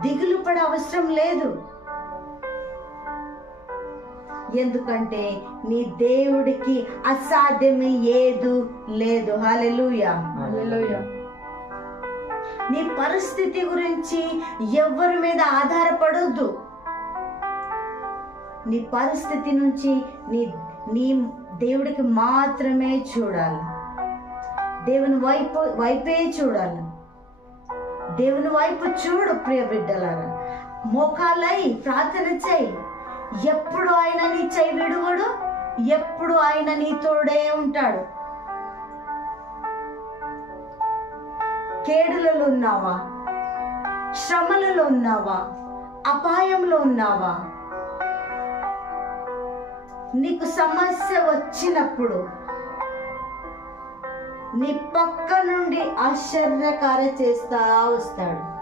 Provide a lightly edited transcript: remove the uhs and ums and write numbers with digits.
దిగులు పడే అవసరం లేదు. ఎందుకంటే నీ దేవుడికి అసాధ్యమే ఏదు లేదు. హల్లెలూయా. హల్లెలూయా. నీ పరిస్థితి గురించి ఎవరి మీద ఆధారపడొద్దు. నీ పరిస్థితి నుంచి నీ దేవుడికి మాత్రమే చూడాలి. దేవుని వైపే చూడాలి. దేవుని వైపు చూడు ప్రియ బిడ్డలారా. మోకాలై ప్రార్థన చేయి. ఎప్పుడు ఆయన నీ చేయి విడువడు. ఎప్పుడు ఆయన నీ తోడే ఉంటాడు. కేడులలో ఉన్నావా? శ్రమలలో ఉన్నావా? అపాయంలో ఉన్నావా? నీకు సమస్య వచ్చినప్పుడు నీ పక్క నుండి ఆశ్చర్యకార్యం చేస్తా వస్తాడు.